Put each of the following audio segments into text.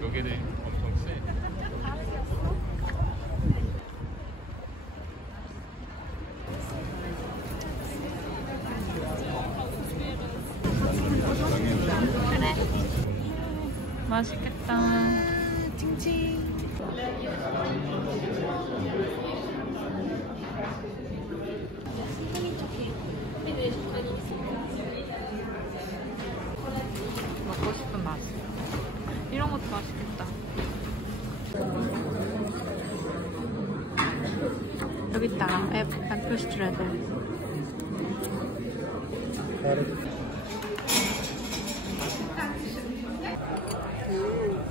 여기는 엄청 세. 그래. 맛있겠다. 칭칭. 먹고 싶은 맛. 이런 것도 맛있겠다. 여기 있다. 애플스트레드.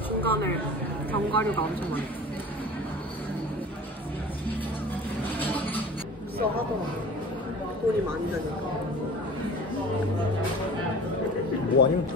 중간에 견과류가 엄청 많아. 써 하더라고. 돈이 많이 드니까. 뭐 아니면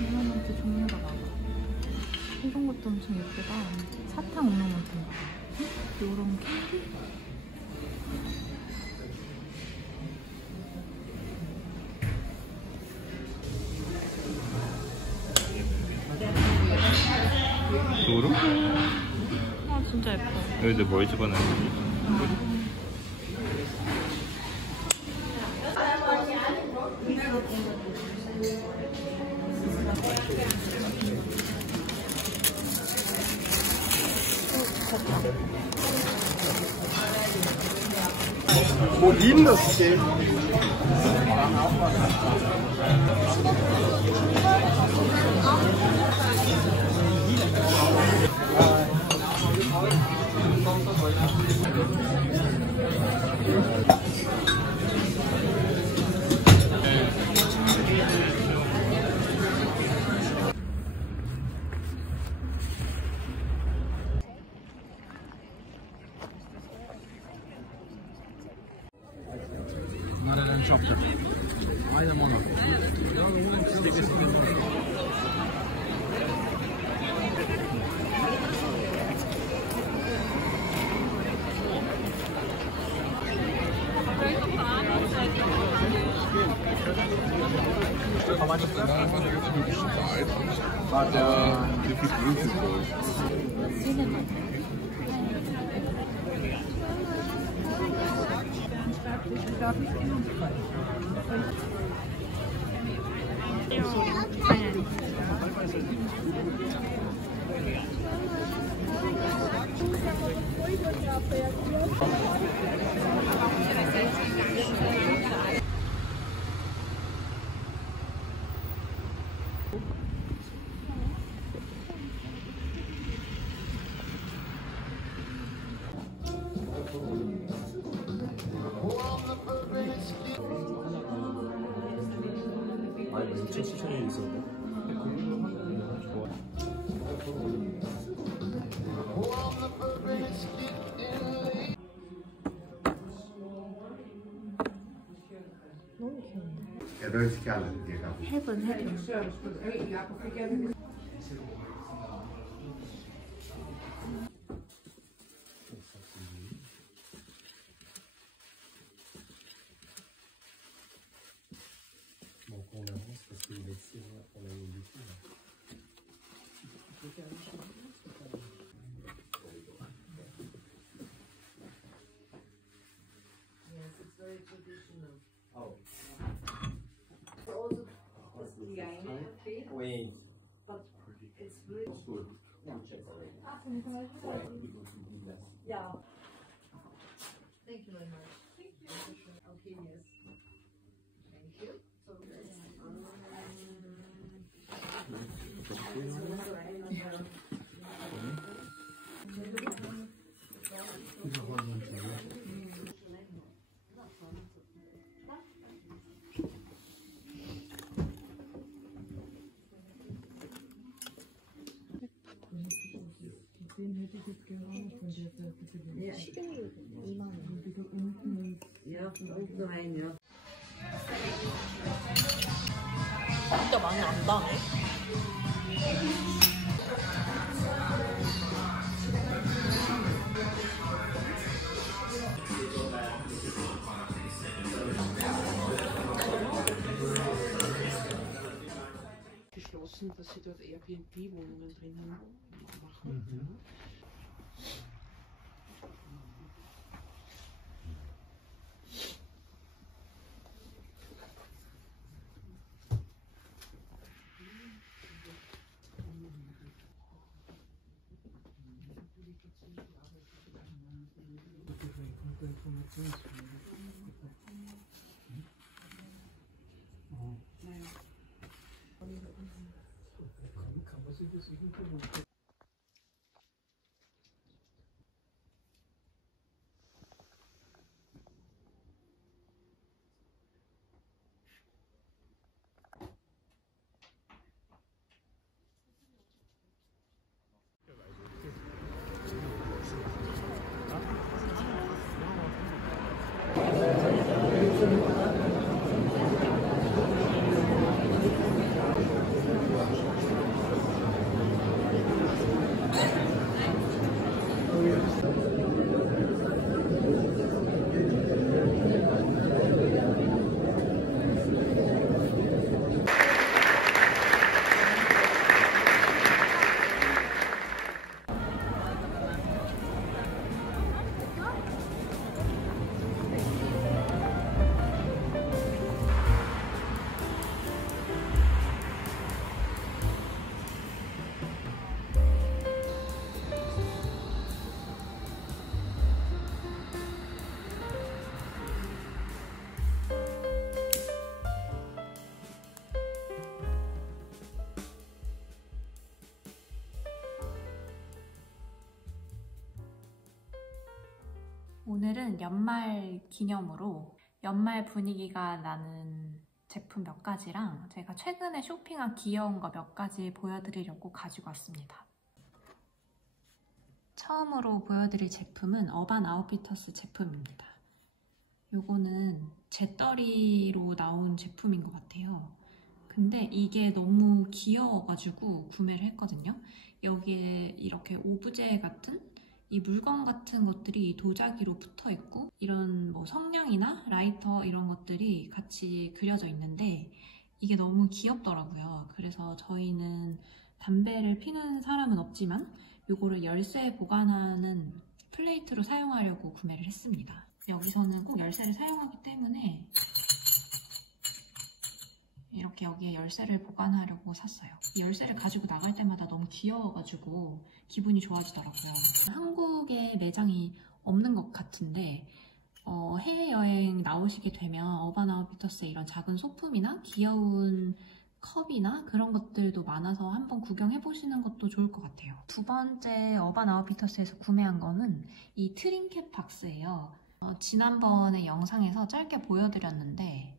오너먼트 종류가 많아. 이런 것도 엄청 예쁘다. 사탕 오너먼트인가 봐. 요런 캔디? 도로? 아 진짜 예뻐. 여기도 뭘 집어넣는지. 뭐 니는 어떻게? 아니 진짜 시청에 있었네. 여덟 시 하는 게 가고. 해븐. Donc on avance parce qu'il est 6 heures pour la ligne du sud. Yes, it's very traditional. Oh. Also, it's the Oui. but it's really Good. yeah. Thank you very much. Thank you. Okay, yes. Thank you. So 식용유 2만 원. Ja, van Oekraïne, ja. 진짜 많이 안 나네. Geschlossen, dass sie dort Airbnb-Wohnungen drinnen machen. 오늘은 연말 기념으로 연말 분위기가 나는 제품 몇 가지랑 제가 최근에 쇼핑한 귀여운 거 몇 가지 보여드리려고 가지고 왔습니다. 처음으로 보여드릴 제품은 어반 아웃피터스 제품입니다. 요거는 재떨이로 나온 제품인 것 같아요. 근데 이게 너무 귀여워가지고 구매를 했거든요. 여기에 이렇게 오브제 같은 이 물건 같은 것들이 도자기로 붙어 있고 이런 뭐 성냥이나 라이터 이런 것들이 같이 그려져 있는데 이게 너무 귀엽더라고요. 그래서 저희는 담배를 피는 사람은 없지만 요거를 열쇠 보관하는 플레이트로 사용하려고 구매를 했습니다. 여기서는 꼭 열쇠를 사용하기 때문에 이렇게 여기에 열쇠를 보관하려고 샀어요. 이 열쇠를 가지고 나갈 때마다 너무 귀여워가지고 기분이 좋아지더라고요. 한국에 매장이 없는 것 같은데 해외여행 나오시게 되면 어반 아웃피터스의 이런 작은 소품이나 귀여운 컵이나 그런 것들도 많아서 한번 구경해보시는 것도 좋을 것 같아요. 두 번째 어반 아웃피터스에서 구매한 거는 이 트링켓 박스예요. 지난번에 영상에서 짧게 보여드렸는데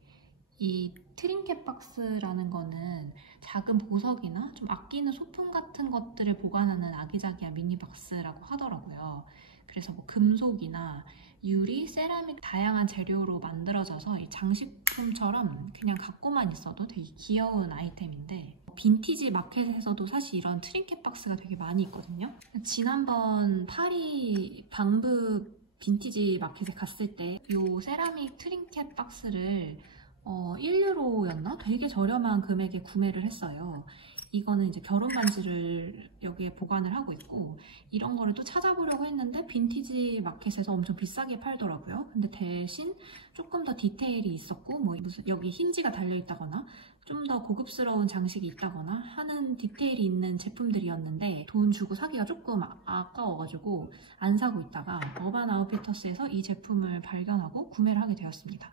이 트링켓 박스라는 거는 작은 보석이나 좀 아끼는 소품 같은 것들을 보관하는 아기자기한 미니 박스라고 하더라고요. 그래서 뭐 금속이나 유리, 세라믹 다양한 재료로 만들어져서 이 장식품처럼 그냥 갖고만 있어도 되게 귀여운 아이템인데 빈티지 마켓에서도 사실 이런 트링켓 박스가 되게 많이 있거든요. 지난번 파리 방북 빈티지 마켓에 갔을 때 이 세라믹 트링켓 박스를 1유로였나? 되게 저렴한 금액에 구매를 했어요. 이거는 이제 결혼 반지를 여기에 보관을 하고 있고 이런 거를 또 찾아보려고 했는데 빈티지 마켓에서 엄청 비싸게 팔더라고요. 근데 대신 조금 더 디테일이 있었고 뭐 무슨 여기 힌지가 달려있다거나 좀 더 고급스러운 장식이 있다거나 하는 디테일이 있는 제품들이었는데 돈 주고 사기가 조금 아까워가지고 안 사고 있다가 어반 아웃피터스에서 이 제품을 발견하고 구매를 하게 되었습니다.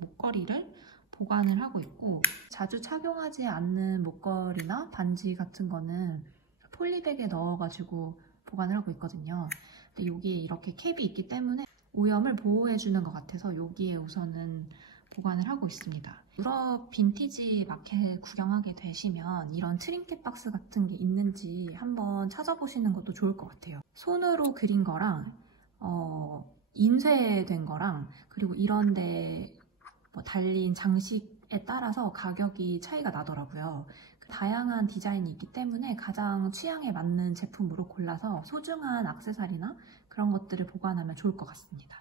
목걸이를 보관을 하고 있고 자주 착용하지 않는 목걸이나 반지 같은 거는 폴리백에 넣어가지고 보관을 하고 있거든요. 근데 여기에 이렇게 캡이 있기 때문에 오염을 보호해주는 것 같아서 여기에 우선은 보관을 하고 있습니다. 유럽 빈티지 마켓 구경하게 되시면 이런 트링켓 박스 같은 게 있는지 한번 찾아보시는 것도 좋을 것 같아요. 손으로 그린 거랑 인쇄된 거랑 그리고 이런데 달린 장식에 따라서 가격이 차이가 나더라고요. 다양한 디자인이 있기 때문에 가장 취향에 맞는 제품으로 골라서 소중한 액세서리나 그런 것들을 보관하면 좋을 것 같습니다.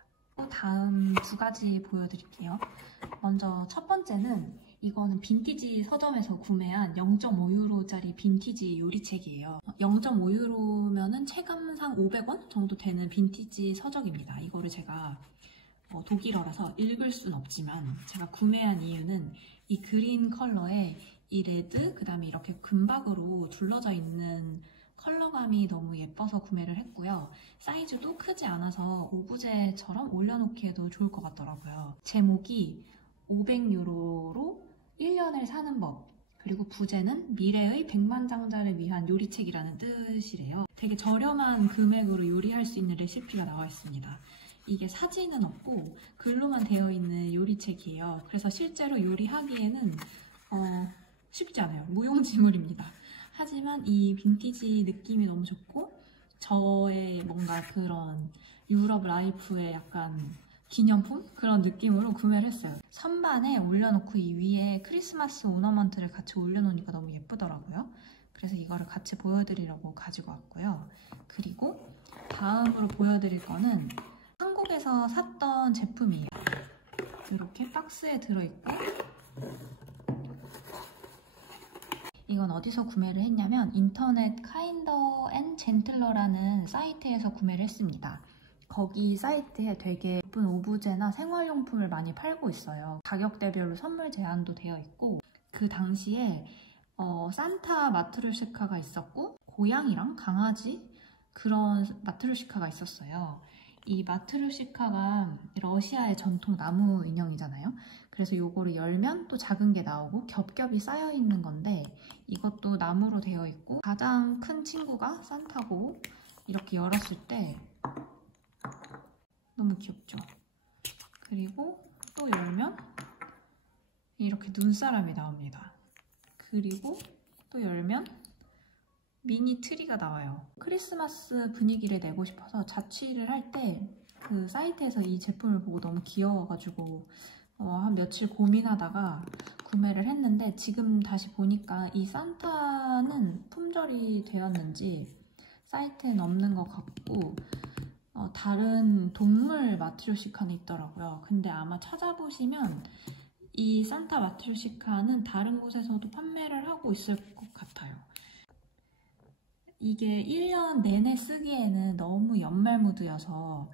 다음 두 가지 보여드릴게요. 먼저 첫 번째는 이거는 빈티지 서점에서 구매한 0.5유로짜리 빈티지 요리책이에요. 0.5유로면은 체감상 500원 정도 되는 빈티지 서적입니다. 이거를 제가 독일어라서 읽을 순 없지만 제가 구매한 이유는 이 그린 컬러에 이 레드, 그 다음에 이렇게 금박으로 둘러져 있는 컬러감이 너무 예뻐서 구매를 했고요. 사이즈도 크지 않아서 오브제처럼 올려놓기에도 좋을 것 같더라고요. 제목이 500유로로 1년을 사는 법, 그리고 부제는 미래의 백만장자를 위한 요리책이라는 뜻이래요. 되게 저렴한 금액으로 요리할 수 있는 레시피가 나와 있습니다. 이게 사진은 없고 글로만 되어 있는 요리책이에요. 그래서 실제로 요리하기에는 쉽지 않아요. 무용지물입니다. 하지만 이 빈티지 느낌이 너무 좋고 저의 뭔가 그런 유럽 라이프의 약간 기념품? 그런 느낌으로 구매를 했어요. 선반에 올려놓고 이 위에 크리스마스 오너먼트를 같이 올려놓으니까 너무 예쁘더라고요. 그래서 이거를 같이 보여드리려고 가지고 왔고요. 그리고 다음으로 보여드릴 거는 한국에서 샀던 제품이에요. 이렇게 박스에 들어있고 이건 어디서 구매를 했냐면 인터넷 카인더 앤 젠틀러라는 사이트에서 구매를 했습니다. 거기 사이트에 되게 예쁜 오브제나 생활용품을 많이 팔고 있어요. 가격대별로 선물 제한도 되어 있고 그 당시에 산타 마트루시카가 있었고 고양이랑 강아지 그런 마트루시카가 있었어요. 이 마트루시카가 러시아의 전통 나무 인형이잖아요. 그래서 요거를 열면 또 작은 게 나오고 겹겹이 쌓여 있는 건데 이것도 나무로 되어 있고 가장 큰 친구가 산타고 이렇게 열었을 때 너무 귀엽죠? 그리고 또 열면 이렇게 눈사람이 나옵니다. 그리고 또 열면 미니 트리가 나와요. 크리스마스 분위기를 내고 싶어서 자취를 할 때 그 사이트에서 이 제품을 보고 너무 귀여워가지고 한 며칠 고민하다가 구매를 했는데 지금 다시 보니까 이 산타는 품절이 되었는지 사이트엔 없는 것 같고 다른 동물 마트리오시카는 있더라고요. 근데 아마 찾아보시면 이 산타 마트리오시카는 다른 곳에서도 판매를 하고 있을 것 같아요. 이게 1년 내내 쓰기에는 너무 연말 무드여서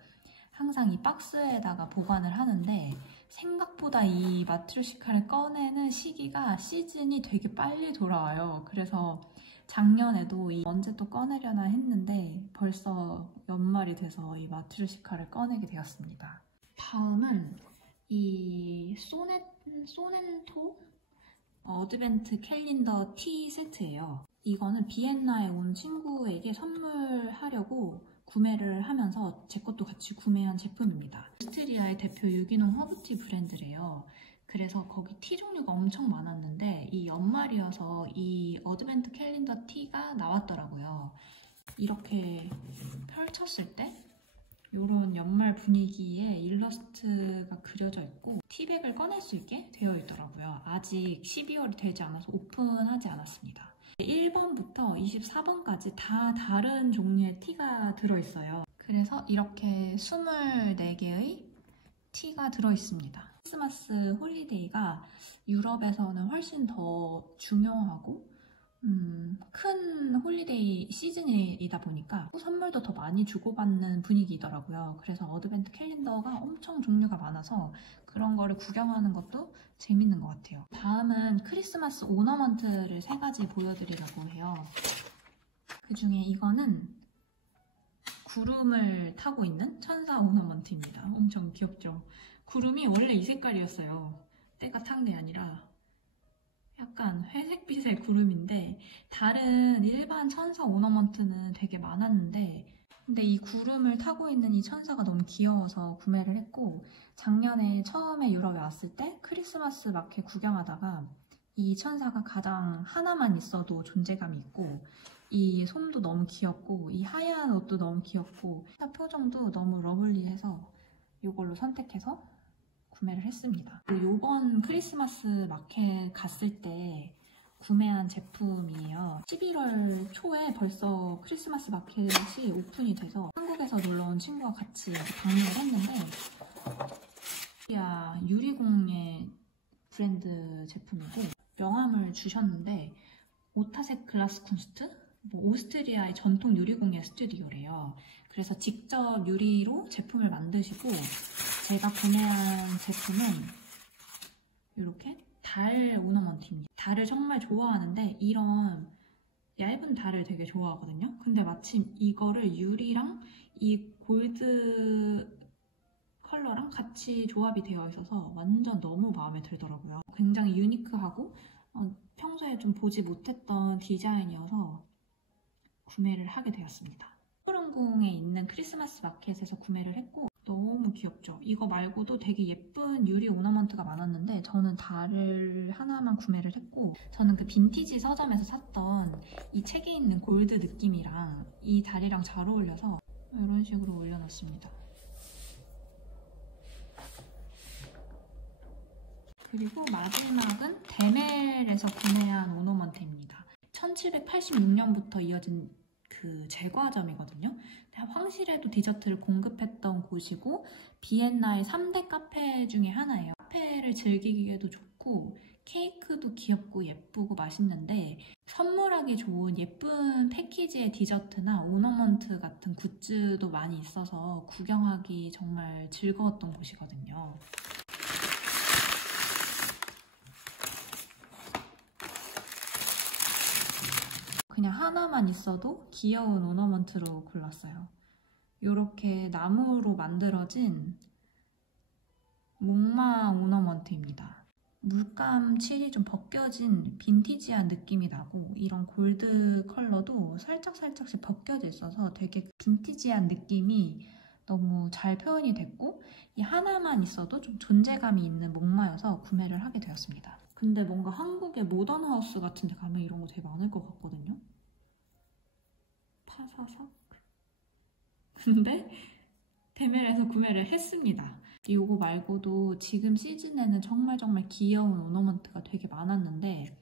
항상 이 박스에다가 보관을 하는데 생각보다 이 마트리오시카를 꺼내는 시즌이 되게 빨리 돌아와요. 그래서 작년에도 언제 또 꺼내려나 했는데 벌써 연말이 돼서 이 마트리오시카를 꺼내게 되었습니다. 다음은 이 소넨토 어드벤트 캘린더 티 세트예요. 이거는 비엔나에 온 친구에게 선물하려고 구매를 하면서 제 것도 같이 구매한 제품입니다. 오스트리아의 대표 유기농 허브티 브랜드래요. 그래서 거기 티 종류가 엄청 많았는데 이 연말이어서 이 어드벤트 캘린더 티가 나왔더라고요. 이렇게 펼쳤을 때 이런 연말 분위기에 일러스트가 그려져 있고 티백을 꺼낼 수 있게 되어 있더라고요. 아직 12월이 되지 않아서 오픈하지 않았습니다. 1번부터 24번까지 다 다른 종류의 티가 들어있어요. 그래서 이렇게 24개의 티가 들어있습니다. 크리스마스 홀리데이가 유럽에서는 훨씬 더 중요하고 큰 홀리데이 시즌이다 보니까 선물도 더 많이 주고받는 분위기더라고요. 그래서 어드벤트 캘린더가 엄청 종류가 많아서 그런 거를 구경하는 것도 재밌는 것 같아요. 다음은 크리스마스 오너먼트를 3가지 보여드리려고 해요. 그 중에 이거는 구름을 타고 있는 천사 오너먼트입니다. 엄청 귀엽죠? 구름이 원래 이 색깔이었어요. 때가 탄 게 아니라 약간 회색빛의 구름인데 다른 일반 천사 오너먼트는 되게 많았는데 근데 이 구름을 타고 있는 이 천사가 너무 귀여워서 구매를 했고 작년에 처음에 유럽에 왔을 때 크리스마스 마켓 구경하다가 이 천사가 가장 하나만 있어도 존재감이 있고 이 솜도 너무 귀엽고 이 하얀 옷도 너무 귀엽고 표정도 너무 러블리해서 이걸로 선택해서 구매를 했습니다. 이번 크리스마스 마켓 갔을 때 구매한 제품이에요. 11월 초에 벌써 크리스마스 마켓이 오픈이 돼서 한국에서 놀러온 친구와 같이 방문을 했는데 유리공예 브랜드 제품이고 명함을 주셨는데 오타색 글라스 쿤스트? 오스트리아의 전통 유리공예 스튜디오래요. 그래서 직접 유리로 제품을 만드시고 제가 구매한 제품은 이렇게 달 오너먼트입니다. 달을 정말 좋아하는데 이런 얇은 달을 되게 좋아하거든요. 근데 마침 이거를 유리랑 이 골드 컬러랑 같이 조합이 되어 있어서 완전 너무 마음에 들더라고요. 굉장히 유니크하고 평소에 좀 보지 못했던 디자인이어서 구매를 하게 되었습니다. 소름궁에 있는 크리스마스 마켓에서 구매를 했고 너무 귀엽죠? 이거 말고도 되게 예쁜 유리 오너먼트가 많았는데 저는 달을 하나만 구매를 했고 저는 그 빈티지 서점에서 샀던 이 책에 있는 골드 느낌이랑 이 달이랑 잘 어울려서 이런 식으로 올려놨습니다. 그리고 마지막은 데멜에서 구매한 오너먼트입니다. 1786년부터 이어진 그 제과점이거든요. 황실에도 디저트를 공급했던 곳이고 비엔나의 3대 카페 중에 하나예요. 카페를 즐기기에도 좋고 케이크도 귀엽고 예쁘고 맛있는데 선물하기 좋은 예쁜 패키지의 디저트나 오너먼트 같은 굿즈도 많이 있어서 구경하기 정말 즐거웠던 곳이거든요. 그냥 하나만 있어도 귀여운 오너먼트로 골랐어요. 이렇게 나무로 만들어진 목마 오너먼트입니다. 물감 칠이 좀 벗겨진 빈티지한 느낌이 나고 이런 골드 컬러도 살짝살짝씩 벗겨져 있어서 되게 빈티지한 느낌이 너무 잘 표현이 됐고 이 하나만 있어도 좀 존재감이 있는 목마여서 구매를 하게 되었습니다. 근데 뭔가 한국의 모던하우스 같은 데 가면 이런 거 되게 많을 것 같거든요. 파사삭? 근데 세멜에서 구매를 했습니다. 이거 말고도 지금 시즌에는 정말 귀여운 오너먼트가 되게 많았는데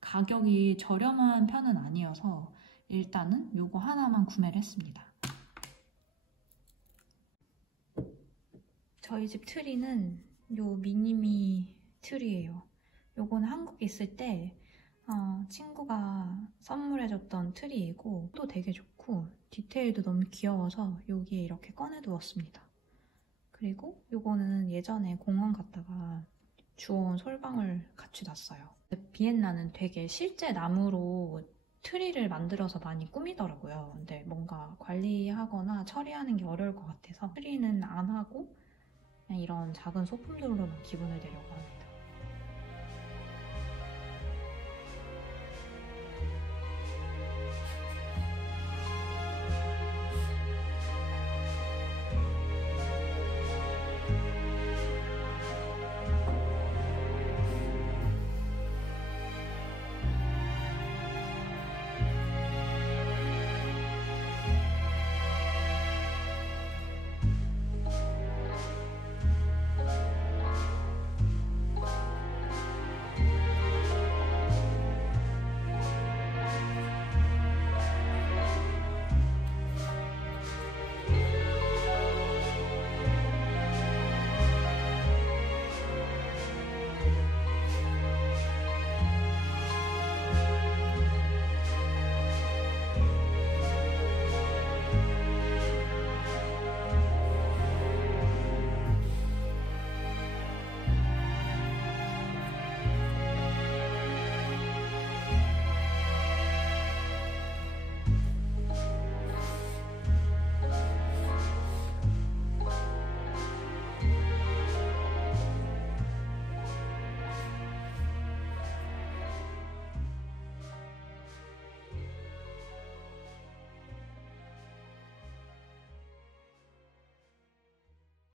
가격이 저렴한 편은 아니어서 일단은 이거 하나만 구매를 했습니다. 저희 집 트리는 요 미니미 트리예요. 요거는 한국에 있을 때 친구가 선물해줬던 트리이고 또 되게 좋고 디테일도 너무 귀여워서 여기에 이렇게 꺼내두었습니다. 그리고 요거는 예전에 공원 갔다가 주워온 솔방울 같이 놨어요. 비엔나는 되게 실제 나무로 트리를 만들어서 많이 꾸미더라고요. 근데 뭔가 관리하거나 처리하는 게 어려울 것 같아서 트리는 안 하고 그냥 이런 작은 소품들로만 기분을 내려고 합니다.